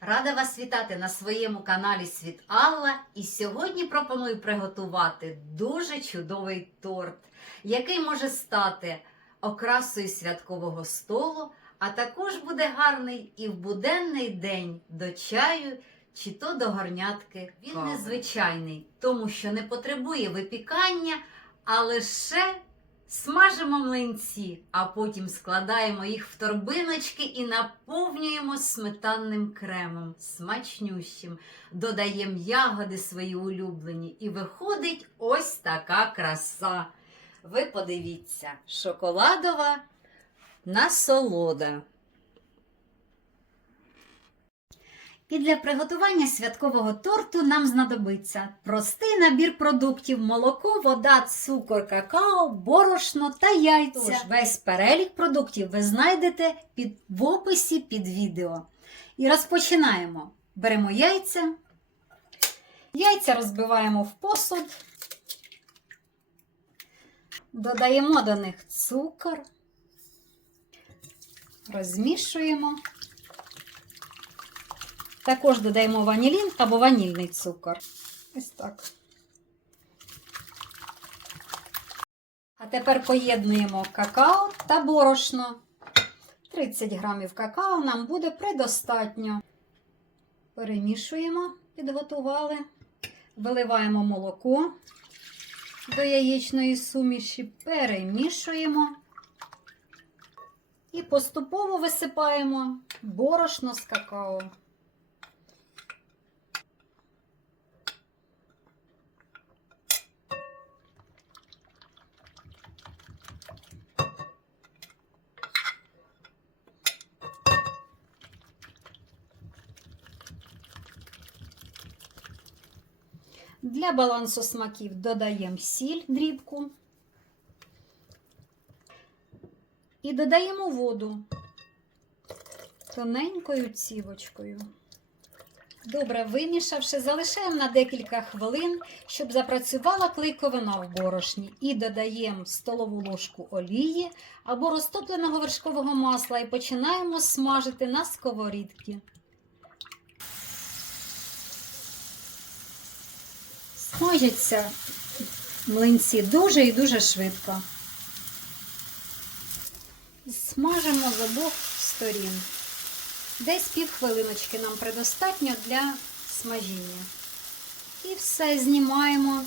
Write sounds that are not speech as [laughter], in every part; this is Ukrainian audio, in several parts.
Рада вас вітати на своєму каналі Світ Алла. І сьогодні пропоную приготувати дуже чудовий торт, який може стати окрасою святкового столу, а також буде гарний і в буденний день до чаю чи то до горнятки. Він незвичайний, тому що не потребує випікання, а лише Смажимо млинці, а потім складаємо їх в торбиночки і наповнюємо сметанним кремом, смачнющим. Додаємо ягоди свої улюблені, і виходить ось така краса. Ви подивіться, шоколадова насолода. І для приготування святкового торту нам знадобиться простий набір продуктів: молоко, вода, цукор, какао, борошно та яйця. Тож, весь перелік продуктів ви знайдете під, в описі під відео. І розпочинаємо. Беремо яйця. Яйця розбиваємо в посуд. Додаємо до них цукор. Розмішуємо. Також додаємо ванілін або ванільний цукор. Ось так. А тепер поєднуємо какао та борошно. 30 грамів какао нам буде предостатньо. Перемішуємо, підготували. Виливаємо молоко до яєчної суміші, перемішуємо. І поступово висипаємо борошно з какао. Для балансу смаків додаємо сіль дрібку і додаємо воду тоненькою цівочкою. Добре вимішавши, залишаємо на декілька хвилин, щоб запрацювала клейковина в борошні. І додаємо столову ложку олії або розтопленого вершкового масла і починаємо смажити на сковорідці. Смажаться млинці дуже і дуже швидко. Смажимо з обох сторін. Десь півхвилиночки нам предостатньо для смажіння. І все знімаємо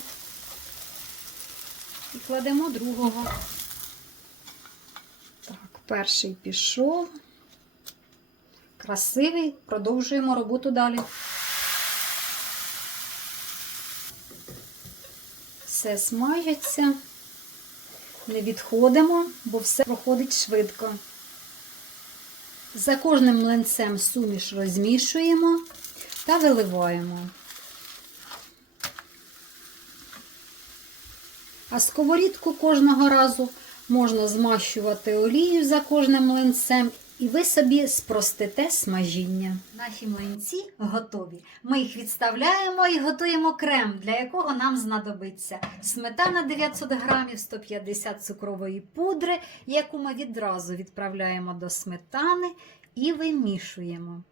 і кладемо другого. Так, перший пішов. Красивий. Продовжуємо роботу далі. Все смажиться. Не відходимо, бо все проходить швидко. За кожним млинцем суміш розмішуємо та виливаємо. А сковорідку кожного разу можна змащувати олією за кожним млинцем, і ви собі спростите смажіння. Наші млинці готові. Ми їх відставляємо і готуємо крем, для якого нам знадобиться сметана 900 грамів, 150 цукрової пудри, яку ми відразу відправляємо до сметани і вимішуємо.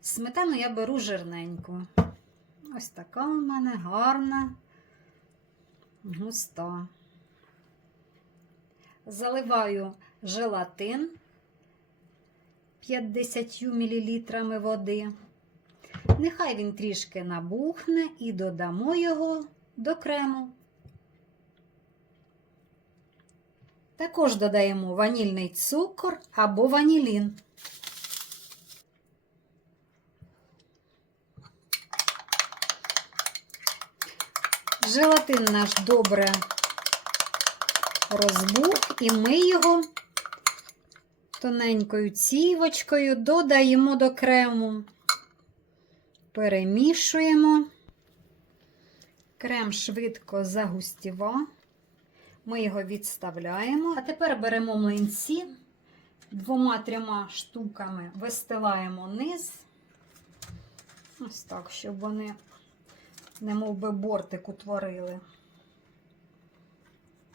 Сметану я беру жирненьку. Ось така у мене гарна, густа. Заливаю желатин 50 мл води. Нехай він трішки набухне і додамо його до крему. Також додаємо ванільний цукор або ванілін. Желатин наш добре розбух, і ми його тоненькою цівочкою додаємо до крему, перемішуємо. Крем швидко загустіва. Ми його відставляємо. А тепер беремо млинці, двома-трьома штуками вистилаємо низ. Ось так, щоб вони, не мов би, бортик утворили.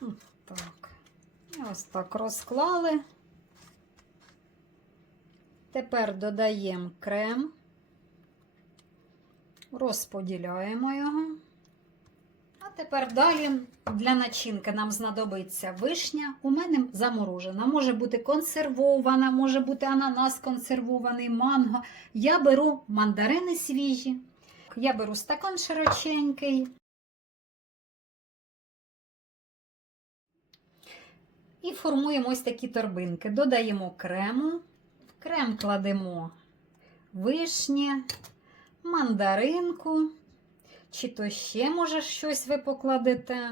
Ось Так. І ось так розклали. Тепер додаємо крем, розподіляємо його. А тепер далі для начинки нам знадобиться вишня. У мене заморожена. Може бути консервована, може бути ананас консервований, манго. Я беру мандарини свіжі. Я беру стакан широченький. І формуємо ось такі торбинки. Додаємо крему, крем кладемо вишні, мандаринку, чи то ще, може, щось ви покладете.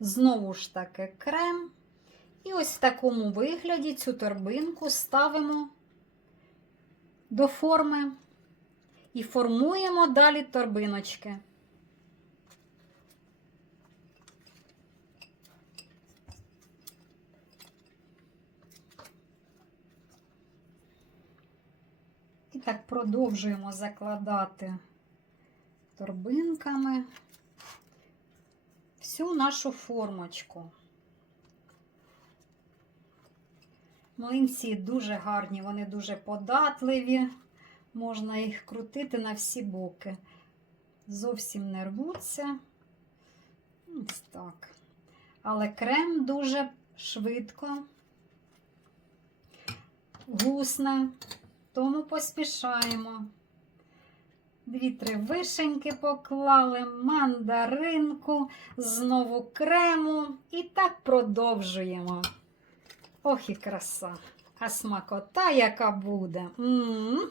Знову ж таки крем. І ось в такому вигляді цю торбинку ставимо до форми і формуємо далі торбиночки. І так продовжуємо закладати торбинками всю нашу формочку. Млинці дуже гарні, вони дуже податливі, можна їх крутити на всі боки. Зовсім не рвуться. Ось так. Але крем дуже швидко гусне, тому поспішаємо. Дві-три вишеньки поклали, мандаринку, знову крему і так продовжуємо. Ох і краса, а смакота яка буде. М-м-м.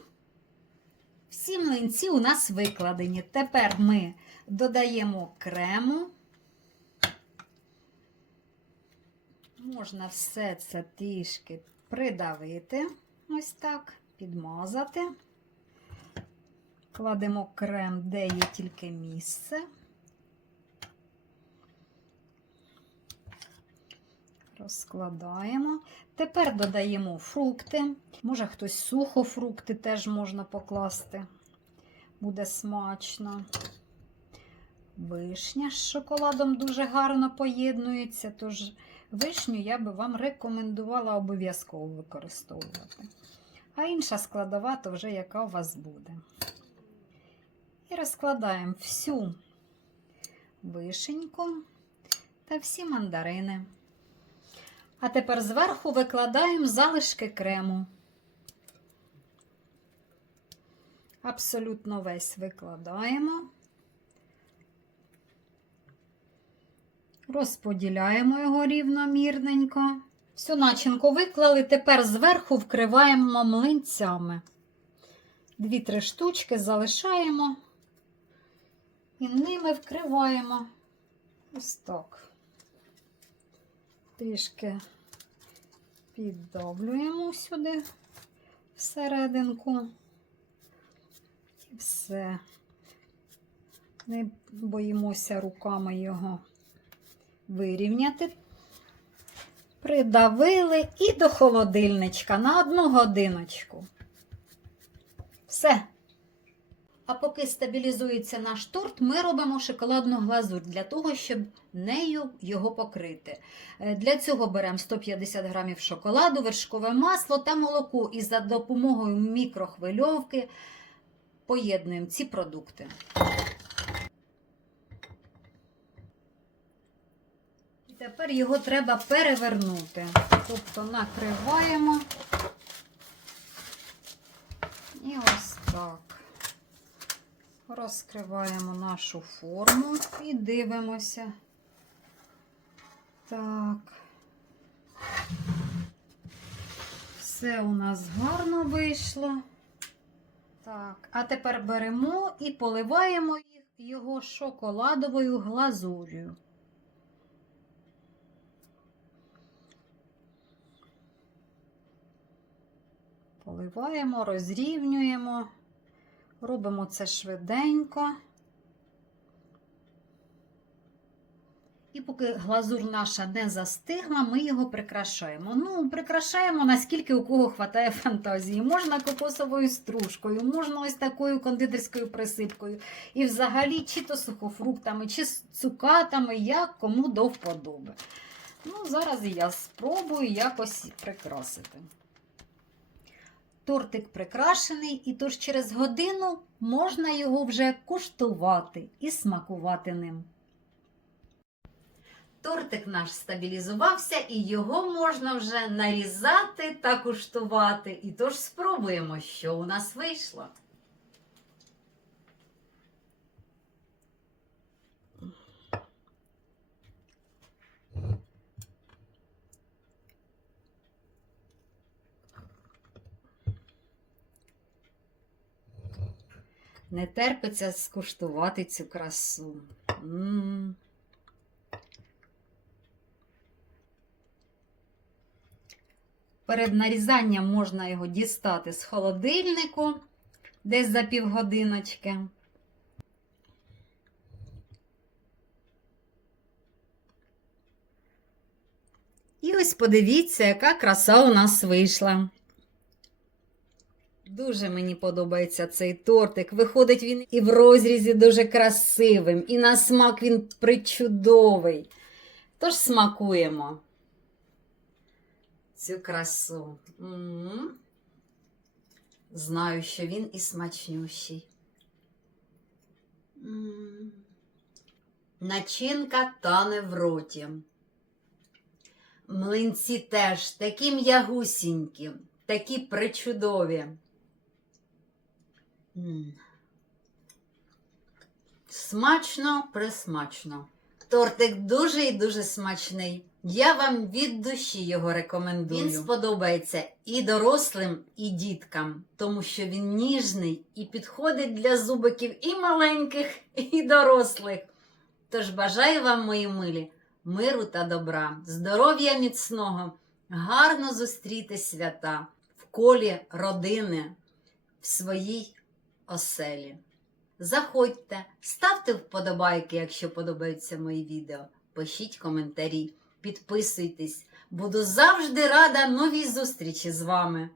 Всі млинці у нас викладені. Тепер ми додаємо крему. Можна все це трішки придавити, ось так, підмазати. Кладемо крем, де є тільки місце. Розкладаємо. Тепер додаємо фрукти. Може, хтось сухофрукти теж можна покласти. Буде смачно. Вишня з шоколадом дуже гарно поєднується, тож вишню я би вам рекомендувала обов'язково використовувати. А інша складова, то вже яка у вас буде. І розкладаємо всю вишеньку та всі мандарини. А тепер зверху викладаємо залишки крему. Абсолютно весь викладаємо. Розподіляємо його рівномірненько. Всю начинку виклали, тепер зверху вкриваємо млинцями. Дві-три штучки залишаємо і ними вкриваємо ось так. Трішки піддавлюємо сюди всерединку. І все. Не боїмося руками його вирівняти. Придавили і до холодильничка на одну годиночку. Все. А поки стабілізується наш торт, ми робимо шоколадну глазурь для того, щоб нею його покрити. Е, Для цього беремо 150 грамів шоколаду, вершкове масло та молоко і за допомогою мікрохвильовки поєднуємо ці продукти. Тепер його треба перевернути. Тобто накриваємо і ось так. Розкриваємо нашу форму і дивимося. Так. Все у нас гарно вийшло. Так, а тепер беремо і поливаємо його шоколадовою глазур'ю. Поливаємо, розрівнюємо. Робимо це швиденько. І поки глазур наша не застигла, ми його прикрашаємо. Ну, прикрашаємо, наскільки у кого хватає фантазії. Можна кокосовою стружкою, можна ось такою кондитерською присипкою. І взагалі, чи то сухофруктами, чи цукатами, як кому до вподоби. Ну, зараз я спробую якось прикрасити. Тортик прикрашений, і тож через годину можна його вже куштувати і смакувати ним. Тортик наш стабілізувався, і його можна вже нарізати та куштувати. І тож спробуємо, що у нас вийшло. Не терпиться скуштувати цю красу. м Перед нарізанням можна його дістати з холодильнику десь за півгодиночки. І ось подивіться, яка краса у нас вийшла. Дуже мені подобається цей тортик. Виходить він і в розрізі дуже красивим, і на смак він причудовий. Тож смакуємо цю красу. М-м. Знаю, що він і смачнющий. М. Начинка тане в роті. Млинці теж такі м'ягусінькі, такі причудові. Смачно, присмачно. Тортик дуже і дуже смачний. Я вам від душі його рекомендую. Він сподобається і дорослим, і діткам, тому що він ніжний і підходить для зубиків і маленьких, [laughs] і дорослих. Тож бажаю вам, мої милі, миру та добра, здоров'я міцного, гарно зустріти свята в колі родини, в своїй оселі. Заходьте, ставте вподобайки, якщо подобаються мої відео. Пишіть коментарі, підписуйтесь. Буду завжди рада новій зустрічі з вами.